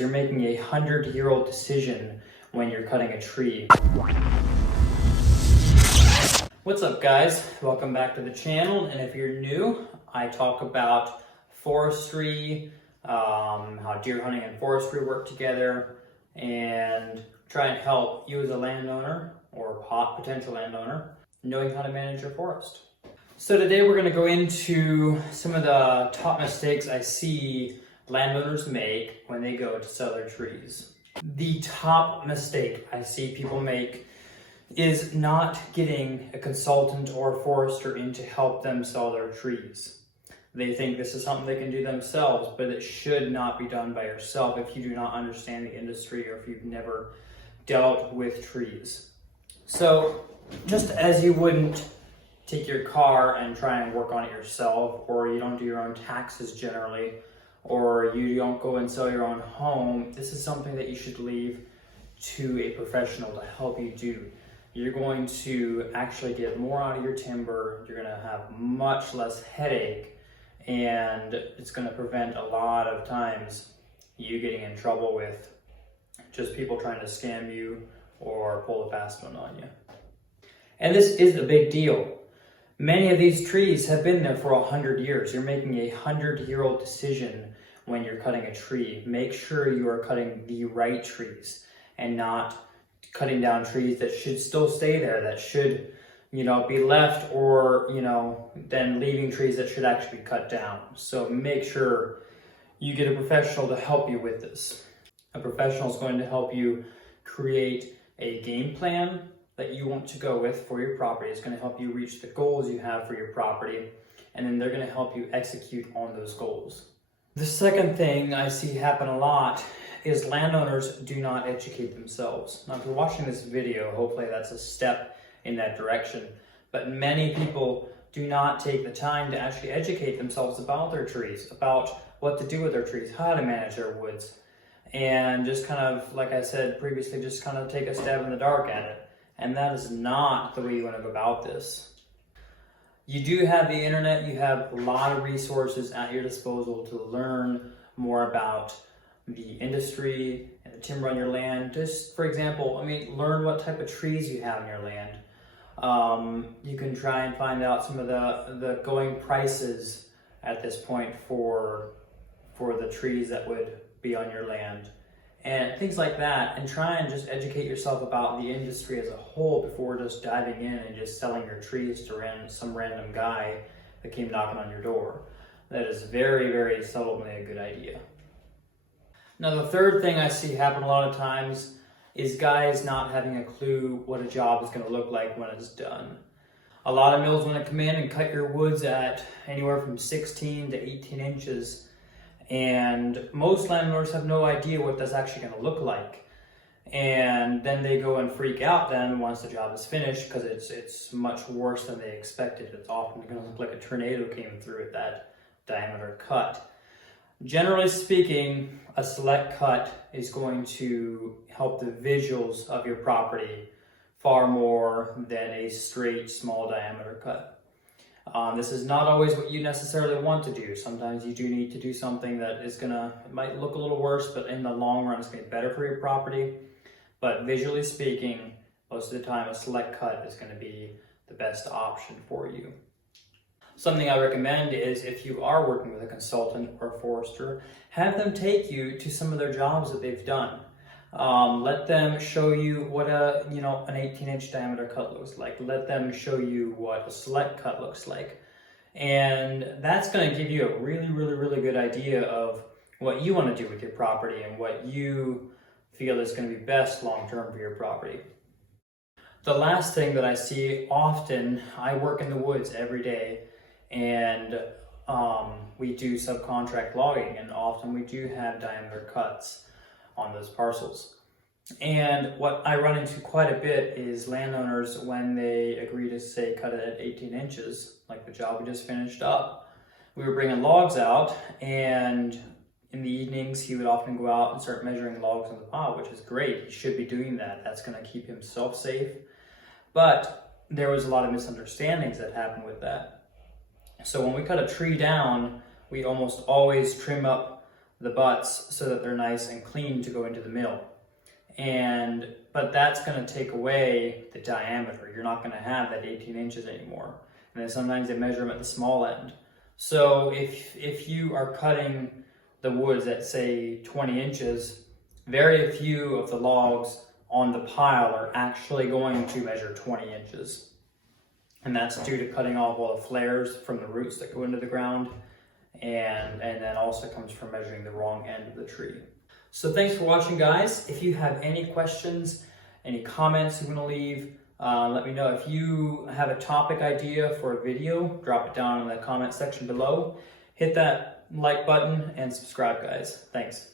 You're making a 100-year-old decision when you're cutting a tree. What's up, guys? Welcome back to the channel, and if you're new, I talk about forestry, how deer hunting and forestry work together, and try and help you as a landowner or potential landowner knowing how to manage your forest. So today we're going to go into some of the top mistakes I see landowners make when they go to sell their trees. The top mistake I see people make is not getting a consultant or a forester in to help them sell their trees. They think this is something they can do themselves, but it should not be done by yourself if you do not understand the industry or if you've never dealt with trees. So just as you wouldn't take your car and try and work on it yourself, or you don't do your own taxes generally, or you don't go and sell your own home, this is something that you should leave to a professional to help you do. You're going to actually get more out of your timber, you're going to have much less headache, and it's going to prevent a lot of times you getting in trouble with just people trying to scam you or pull a fast one on you. And this is a big deal. Many of these trees have been there for 100 years. You're making a 100-year-old decision when you're cutting a tree. Make sure you are cutting the right trees and not cutting down trees that should still stay there, that should, be left, or, then leaving trees that should actually be cut down. So make sure you get a professional to help you with this. A professional is going to help you create a game plan that you want to go with for your property. It's going to help you reach the goals you have for your property, and then they're going to help you execute on those goals. The second thing I see happen a lot is landowners do not educate themselves. Now, if you're watching this video, hopefully that's a step in that direction, but many people do not take the time to actually educate themselves about their trees, about what to do with their trees, how to manage their woods, and just kind of, like I said previously, just kind of take a stab in the dark at it. And that is not the way you want to go about this. You do have the internet, you have a lot of resources at your disposal to learn more about the industry and the timber on your land. Just for example, learn what type of trees you have in your land. You can try and find out some of the going prices at this point for the trees that would be on your land, and things like that, and try and just educate yourself about the industry as a whole before just diving in and just selling your trees to some random guy that came knocking on your door. That is very, very seldomly a good idea. Now, the third thing I see happen a lot of times is guys not having a clue what a job is going to look like when it's done. A lot of mills want to come in and cut your woods at anywhere from 16 to 18 inches. And most landowners have no idea what that's actually going to look like. And then they go and freak out then once the job is finished, because it's much worse than they expected. It's often going to look like a tornado came through at that diameter cut. Generally speaking, a select cut is going to help the visuals of your property far more than a straight small diameter cut. This is not always what you necessarily want to do. Sometimes you do need to do something that it might look a little worse, but in the long run, it's going to be better for your property. But visually speaking, most of the time, a select cut is going to be the best option for you. Something I recommend is, if you are working with a consultant or a forester, have them take you to some of their jobs that they've done. Let them show you what an 18-inch diameter cut looks like. Let them show you what a select cut looks like. And that's going to give you a really, really, really good idea of what you want to do with your property and what you feel is going to be best long-term for your property. The last thing that I see often, I work in the woods every day, and we do subcontract logging, and often we do have diameter cuts on those parcels. And what I run into quite a bit is landowners, when they agree to say cut it at 18 inches, like the job we just finished up, we were bringing logs out, and in the evenings he would often go out and start measuring logs in the pile, which is great. He should be doing that. That's going to keep himself safe. But there was a lot of misunderstandings that happened with that. So when we cut a tree down, we almost always trim up the butts so that they're nice and clean to go into the mill. But that's going to take away the diameter. You're not going to have that 18 inches anymore. And then sometimes they measure them at the small end. So if you are cutting the woods at say 20 inches, very few of the logs on the pile are actually going to measure 20 inches. And that's due to cutting off all the flares from the roots that go into the ground. And that also comes from measuring the wrong end of the tree. So thanks for watching, guys. If you have any questions, any comments you want to leave, let me know. If you have a topic idea for a video, drop it down in the comment section below. Hit that like button and subscribe, guys. Thanks.